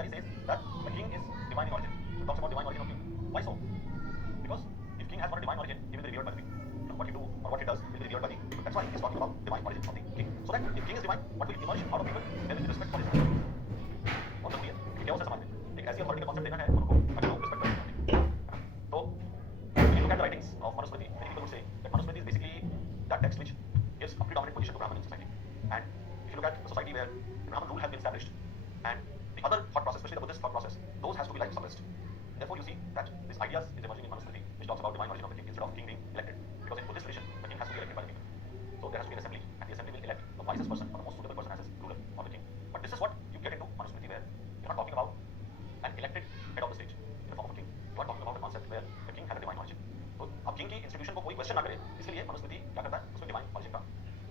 where he says that the king is divine in origin. So it talks about divine origin of king. Why so? Because if king has got a divine origin, he will be revered by the king. What he do or what he does will be revered by the people. That's why he's talking about divine origin of the king. So that if king is divine, what will emerge out of people? There will be respect for his authority. बहुत जरूरी है कि क्या हो समाज में एक ऐसी अथॉरिटी का कॉन्सेप्ट देना है उनको ताकि लोग रिस्पेक्ट करें. तो if you look at the writings of Manusmriti, many people would say that Manusmriti is basically that text which gives a predominant position to Brahman in society. And if you look at a society where the Brahman rule has been established and the other thought process, especially the Buddhist thought process, those has to be like suppressed. Therefore, you see that this ideas is emerging in Manusmriti, which talks about divine origin of the king instead of king being elected. Because in Buddhist tradition, the king has to be elected by the people. So there has to be an assembly, and the assembly will elect the wisest person or the most suitable person as his ruler or the king. But this is what you get into Manusmriti, where you're not talking about an elected head of the state in the form of a king. You are talking about a concept where the king has a divine origin. तो अब king की institution को कोई question ना करे, इसलिए मनुस्मृति क्या करता है, उसमें डिवाइन ऑरिजिन का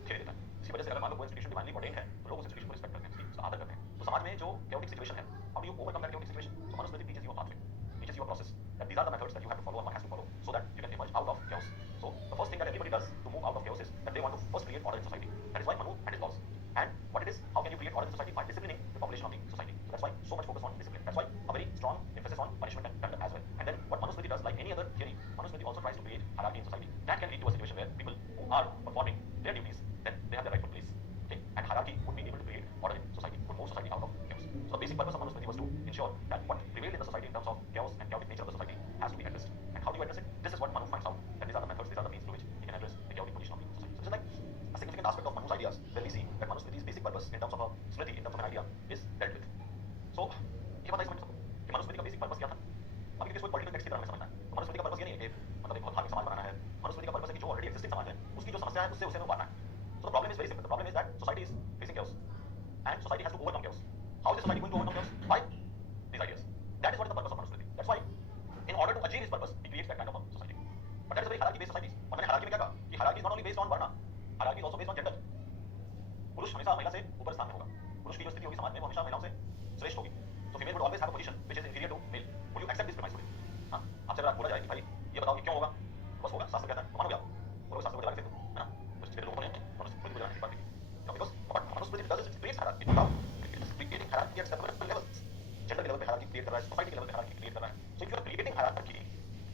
थ्योरी देता है. इसी वजह से अगर मान लो कोई इंस्टीट्यूशन डिवाइनली ऑर्डेन्ड है तो लोग उस इंस्टीट्यूशन को रिस्पेक्ट करते हैं, उसका आदर करते हैं. तो समाज में जो chaotic situation है, how do you overcome that chaotic situation? So Manusmriti teaches you a pathway, teaches you a process, that these are the methods that you have to follow and one has to follow so that you can emerge out of chaos. So the first thing that everybody does to move out of chaos is that they want to first create order in society. That is why Manu and his laws. And what it is, how can you create order in society? By disciplining the population of the society. So that's why so much focus on discipline. That's why a very strong emphasis on punishment and danda as well. And then what Manusmriti does, like any other theory, Manusmriti also tries to create hierarchy in society. That can lead to a situation where people who are performing their duties, then they have the rightful place. Okay? And hierarchy would be able to create order in society, would move society out of chaos. So the basic purpose of Manusmriti was to ensure that what prevailed in the society in terms of chaos and chaotic nature of the society has to be addressed. And how do you address it? This is what Manu finds out, that these are the methods, these are the means through which he can address the chaotic condition of the society. So this is like a significant aspect of Manu's ideas, where we see that Manusmriti's basic purpose in terms of a smriti, in terms of an idea, is dealt with. So ये बताइए समझ सबको कि मनुस्मृति का basic purpose क्या था. अभी किसी को पॉलिटिकल टेक्स्ट की तरह में समझना है. तो मनुस्मृति का पर्पस ये नहीं है कि मतलब एक बहुत धार्मिक समाज बनाना है. मनुस्मृति का पर्पस है कि जो ऑलरेडी एग्जिस्टिंग समाज है उसकी जो समस्या है उससे उसे उबारना है. So the problem is very simple. The problem is that society is facing chaos and society has to overcome chaos. How is the society going to overcome chaos? By these ideas. That is what is the purpose of Manusmriti. That's why in order to achieve his purpose he creates that kind of a society. But that is a very hierarchy based society. और मैंने hierarchy में क्या कहा कि hierarchy is not only based on varna, hierarchy is also based on gender. पुरुष हमेशा महिला से ऊपर स्थान में होगा. पुरुष की जो स्थिति होगी समाज में वो हमेशा महिलाओं से श्रेष्ठ होगी. So female would always have a position which is inferior to male. Would you accept this premise today? हाँ, आपसे अगर बोला जाए कि भाई ये बताओ कि क्यों होगा, बस होगा, शास्त्र कहता है, तो मानोगे आप? बोलोगे शास्त्र को लगा के देखो, है ना? कुछ लोगों ने मनुस्मृति को जानने की बात की. Because what Manusmriti does is it creates hierarchy. It is creating hierarchy at several levels. Gender के level पे hierarchy create कर रहा है, society के level पे hierarchy create कर रहा है. So if you are creating hierarchy,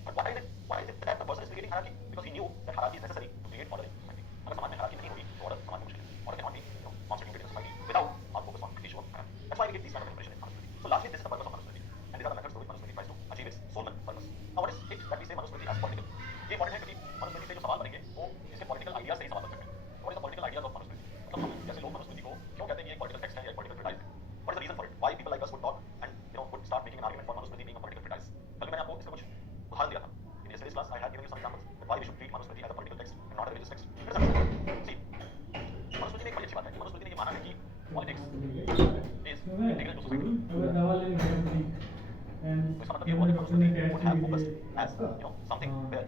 but why is it that the person is creating hierarchy? Because he knew that hierarchy is necessary to create order in society. अगर समाज में hierarchy नहीं होगी तो order समाज में मुश्किल है. Order cannot be constantly created in society without our focus on the issue of hierarchy. That's why we get these kind of information in Manusmriti. So largely this is the purpose of Manusmriti, and these are the methods through which Manusmriti tries to achieve its sole purpose. Now what is it that we say Manusmriti as political? ये important है क्योंकि Manusmriti से जो सवाल बनेंगे वो इसके political ideas से ही सवाल बन सकते हैं. What is the political ideas of Manusmriti? मतलब हम जैसे लोग Manusmriti को क्यों कहते हैं कि ये political text है या political treatise है? What is the reason for it? Why people like us would talk and would start making an argument for Manusmriti being a political treatise? कल मैंने आपको इसका कुछ उदाहरण दिया था. In yesterday's class I had given you some examples that why we should treat Manusmriti as a political text and not a religious text. See, Manusmriti ने एक बड़ी अच्छी बात है कि Manusmriti ने ये माना है कि politics is integral to society. तो इसका मतलब ये हुआ कि Manusmriti would have focused as something where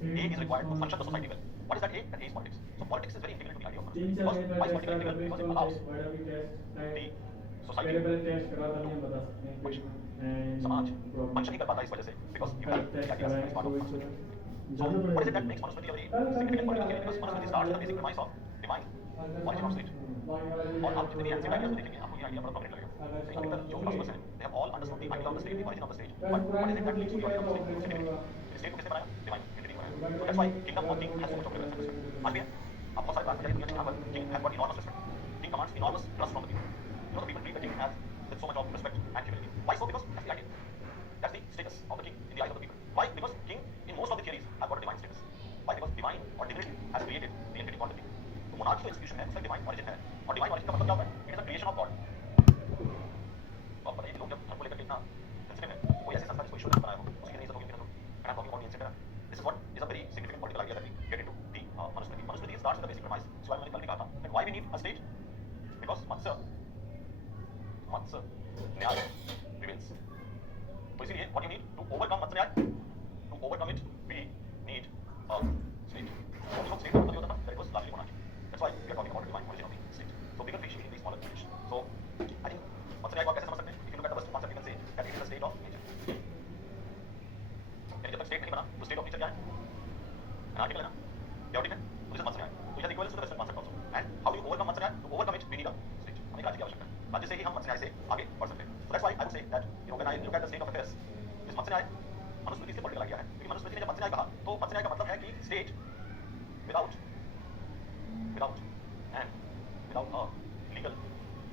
A is required to function the society well. What is that A? That A is politics. So politics is very integral to the idea of Manusmriti. Because why is politics integral? Because it allows the society which समाज function नहीं कर पाता इस वजह से because you have the ideas as part of Manusmriti. So what is it that makes Manusmriti a very significant political theory? Because Manusmriti starts with the basic premise of divine origin of state. और आप जितने भी ancient ideas देखेंगे आपको ये idea बड़ा prominent लगेगा. So अभी तक जो philosophers हैं they have all understood the idea of the state, the origin of the state. But what is it that leads to the origin of the state? State को किसने बनाया? Divine entity बनाया. So that's why kingdom or king has so much of relevance. आज भी है. आप बहुत सारे बात करेंगे दुनिया में king has got enormous respect. King commands enormous trust from the people. The people treat the king as with so much of respect and humility. Why so? Because that's the idea. That's the status of the king in the eyes of the people. Why? Because king in most of the theories have got a divine status. Why? Because divine or divinity has created the entity called the king. तो monarchy जो institution है उसका divine origin है. और divine origin का मतलब क्या होता है? It is the creation of God. तो आप बताइए लोग जब धर्म को लेकर इतना sensitive है, कोई ऐसी संस्था जिसको ईश्वर ने बनाया हो, उसकी नहीं इज्जत होगी, नहीं होगी. And I'm talking about the ancient era. This is what is a very significant political idea that we get into the Manusmriti. Manusmriti starts with the basic premise. So मैंने कल भी कहा था that why we need a state? Because Matsya न्याय prevails. तो इसीलिए what you need to overcome Matsya न्याय, to overcome it we need a state. तो जो state का मतलब ये होता था that it was largely monarchy. That's why we are talking about the divine origin of the state. So bigger fish in the smaller fish. So I think Matsya न्याय को आप कैसे समझ सकते हैं? If you look at the first concept you can say that it is a state of nature. यानी जब तक state नहीं बना तो state of nature क्या है? Anarchical है ना? Chaotic है? तो this is Matsya न्याय. So it is equivalent to the Western concept also. And how do you overcome Matsya न्याय? To overcome it we need a state. हमें राज्य की आवश्यकता है. राज्य से ही हम मत्स्य न्याय से आगे बढ़ सकते हैं. So that's why I would say that when I look at the state of affairs, this मत्स्य न्याय मनुस्मृति से पॉलिटिकल आइडिया है. क्योंकि मनुस्मृति ने जब मत्स्य न्याय कहा तो मत्स्य न्याय का मतलब है कि state without a legal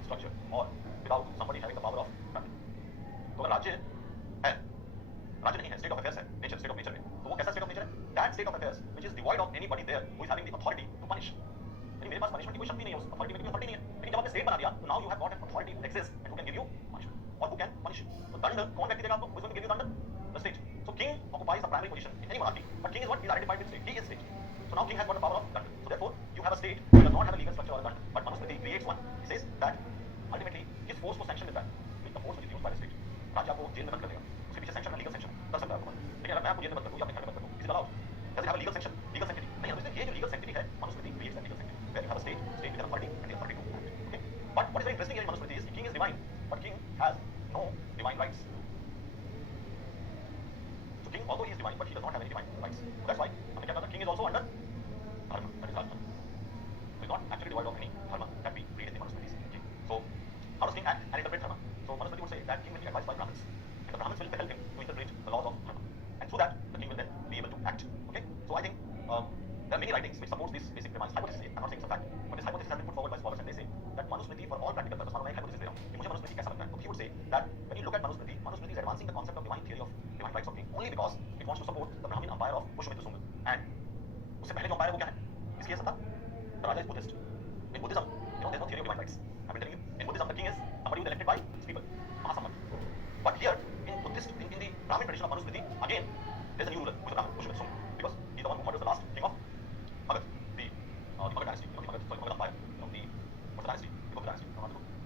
structure or without somebody having the power of running. तो अगर राज्य है, राज्य नहीं है, state of affairs है, nature, state of nature है, तो वो कैसा state of nature है? That state of affairs which is devoid of anybody there who is having the authority to punish. यानी मेरे पास punishment की कोई शक्ति नहीं है, उस authority में कोई authority नहीं है. लेकिन जब आपने state बना दिया, तो now you have got an authority who exists and who can give you punishment. और who can punish you. तो दंड कौन व्यक्ति देगा आपको? Who is going to give you दंड? The state. So king occupies a primary position in any monarchy, but king is what is identified with state. He is state. So now king has got the power of dand. So therefore, you have a state which does not have a legal structure or a dand, but Manusmriti creates one. He says that ultimately किस force को sanction मिलता है? The force which is used by the state. राज्य आपको jail में बंद कर देगा. उसके पीछे sanction है, legal sanction कर सकता है आपको. लेकिन अगर मैं आपको जेल में बंद कर दूं या अपने घर में बंद कर दूं, किसी allow? Does it have a legal sanction? Legal sanctity? नहीं, तो ये जो legal sanctity है, Manusmriti creates that legal sanctity. Where you have a state with an authority and the authority to act. Okay? But what is very interesting here in Manusmriti is king is divine, but king has no divine rights. So king, although he is divine, but he does not have any divine rights. So that's why हमने क्या कहा था? King is also under dharma, that is Rajdharma. So he's not actually devoid of any dharma that we read in the Manusmritis. Okay? So how does king act and interpret dharma? So Manusmriti would say that king will be advised by Brahmins, and the Brahmins will help him to interpret the laws of dharma, and through that the king will then be able to act. Okay? So I think there are many writings which support this basic premise. Hypothesis, I'm not saying it's a fact, but this hypothesis has been put forward by scholars, and they say that Manusmriti, for all practical purposes, मैं एक hypothesis दे रहा हूँ कि मुझे मनुस्मृति कैसा लगता है. तो he would say that when you look at Manusmriti, Manusmriti is advancing the concept of divine theory of divine rights of king only because it wants to support the Brahmin empire of Pushmitra Sunga. And उससे पहले जो empire है वो क्या है? इसकी ये सत्ता. The Raja is Buddhist. In Buddhism, there's no theory of divine rights. I've been telling you. In Buddhism, the king is somebody who is elected by his people, Mahasamman. But here, in Buddhist, in the Brahmin tradition of Manusmriti, again, there's a new ruler who is a Brahmin, Pushmitra Sunga, because he's the one who murders the last king of Magad, the Magad dynasty, the Magad Empire, what's the dynasty? The Gupta dynasty,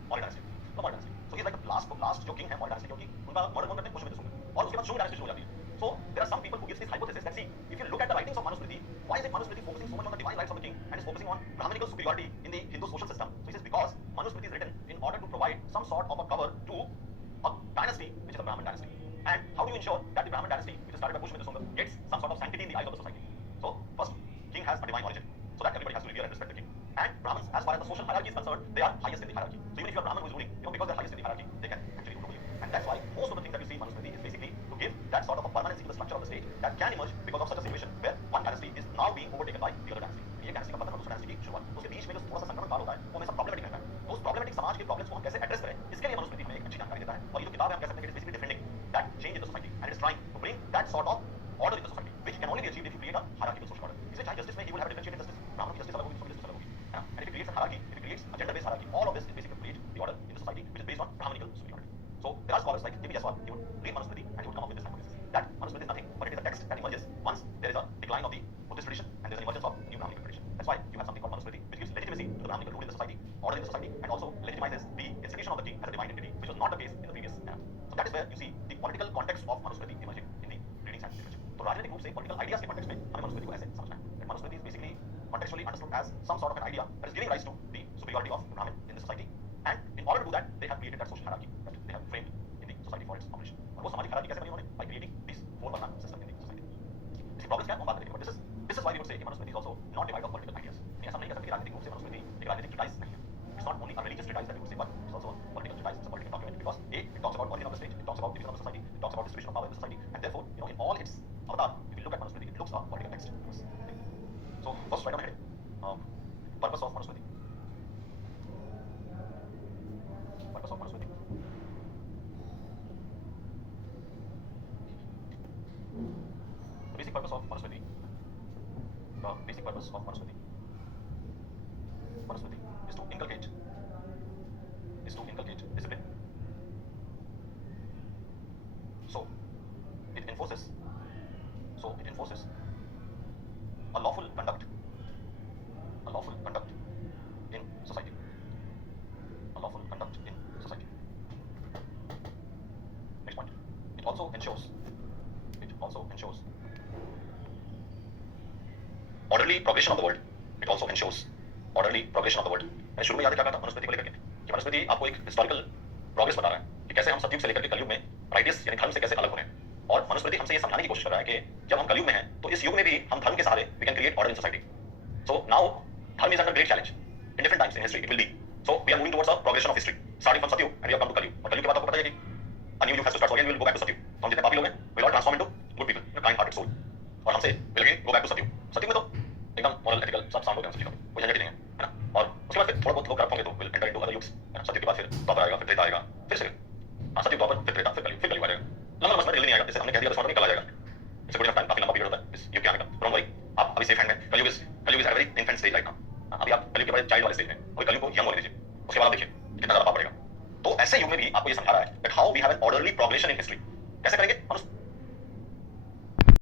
Maurya dynasty, the Maurya dynasty. So he's like the last जो king है Maurya dynasty, क्योंकि उनका murder कौन करते हैं? Pushmitra Sunga. और उसके बाद Shunga dynasty शुरू हो जाती है. So there are some people who gives this hypothesis that see, if you look at the writings of Manusmriti, why is it Manusmriti focusing so much on the divine rights of the king and is focusing on Brahminical superiority in the Hindu social system? So he says because Manusmriti is written in order to provide some sort of a cover to a dynasty which is the Brahmin dynasty. And how do you ensure that the Brahmin dynasty, which is started by Pushmitra Sunga, gets some sort of sanctity in the eyes of the society? So first, king has a divine origin, so that everybody has to revere and respect the king. And Brahmins, as far as the social hierarchy is concerned, they are highest in the hierarchy. So even if you are Brahmin who is ruling, because they are highest in the hierarchy, they can actually rule over you. And that's why most of the things that you see in Manusmriti is basically to give that sort of a permanency to the structure of the state that can emerge because of such a situation where one dynasty is now being overtaken by the other dynasty. ये dynasty का पतन और दूसरे dynasty की शुरुआत. उसके बीच में जो थोड़ा सा संक्रमण काल होता है, वो हमेशा problematic रहता है. तो उस problematic समाज के problems को हम कैसे address करें, इसके लिए मनुस्मृति हमें एक अच्छी जानकारी देता है. और ये जो किताब है हम कह सकते हैं कि it is basically defending that change in the society and it is trying to bring that sort of order in the society, which can only be achieved if you create a hierarchical social order. इसलिए चाहे justice में he will have a differentiated justice. ब्राह्मणों की justice अलग होगी, दूसरों की justice अलग होगी. है ना? And if he creates a hierarchy, if he creates a gender-based hierarchy, all of this is basically to create the order in the society which is based on Brahminical superiority. So there are scholars like T.B. Jaswal, he would read Manusmriti and he would come up with this hypothesis that Manusmriti is nothing but it is a text that emerges once there is a decline of the Buddhist tradition and there is an emergence of new Brahminical tradition. That's why you have something called Manusmriti, which gives legitimacy to the Brahminical rule in the society, order in the society, and also legitimizes the institution of the king as a divine entity, which was not the case in the previous era. So that is where you see the political context of Manusmriti emerging in the readings and literature. तो राजनीतिक रूप से political ideas के context में हमें मनुस्मृति को ऐसे समझना है. And Manusmriti is basically contextually understood as some sort of an idea that is giving rise to the superiority of Brahmin in the society. And in order to do that, they have created that social hierarchy that they have framed in the society for its operation. और वो सामाजिक hierarchy कैसे बनी उन्होंने? By creating this four-varna system in the society. इसकी problems क्या है? हम बात करेंगे. But this is why we would say कि Manusmriti is also not devoid of political ideas. ऐसा नहीं कह सकते कि राजनीतिक रूप से मनुस्मृति एक राजनीतिक treatise नहीं है. It's not only a religious treatise that we would say, but it's also a political treatise. It's a political document because A, it talks about origin of the state, it talks about division of the society, it talks about distribution of power in the society, and therefore, in all its avatar, if you look at Manusmriti, it looks a political text. So first, write down ahead. Purpose of Manusmriti. Purpose of Manusmriti. The basic purpose of Manusmriti. The basic purpose of Manusmriti. Manusmriti is to inculcate discipline. So it enforces a lawful conduct in society. A lawful conduct in society. Next point. It also ensures orderly progression of the world. It also ensures orderly progression of the world. मैंने शुरू में याद क्या कहा था मनुस्मृति को लेकर के कि मनुस्मृति आपको एक हिस्टोरिकल प्रोग्रेस बता रहा है कि कैसे हम सतयुग से लेकर के कलयुग में राइटियस यानी धर्म से कैसे अलग हो रहे हैं. और मनुस्मृति हमसे ये समझाने की कोशिश कर रहा है कि जब हम कलयुग में हैं तो इस युग में भी हम धर्म के सहारे we can create order in society. So now धर्म is under great challenge in different times in history. It will be. So we are moving towards a progression of history. starting from Satyug and we have come to Kaliyug. और कलयुग के बाद आपको पता है कि a new युग has to start, so again we will go back to Satyug. तो हम जितने पापी लोग हैं we will all transform into good people, a kind hearted soul. और हमसे we'll again go back to Satyug. Satyug में तो एकदम moral ethical सब साउंड हो गया, सब चीजों में कोई झंझट ही नहीं है, है ना? और उसके बाद फिर थोड़ा बहुत लोग करप्ट होंगे तो we'll enter into other yugas, है ना? सतयुग के बाद फिर द्वापर आएगा, फिर त्रेता आएगा, फिर से सतयुग द्वापर, फिर त्रेता, फिर कलयुग आ जाएगा। लंबा लंबा समय जल्दी नहीं आएगा, जैसे हमने कह दिया 10 मिनट में निकल आ जाएगा। इट्स गुड इनफ टाइम, काफी लंबा पीरियड होता है इस युग के आने का। डोंट वरी, आप अभी सेफ हैंड में। Kalyug is at very infant stage right now. अभी आप कलयुग के बड़े चाइल्ड वाले स्टेज में, अभी कलयुग को यंग होने दीजिए, उसके बाद आप देखिए कितना ज्यादा पाप बढ़ेगा। तो ऐसे युग में भी आपको ये समझा रहा है that how we have an orderly progression in history। कैसे करेंगे हम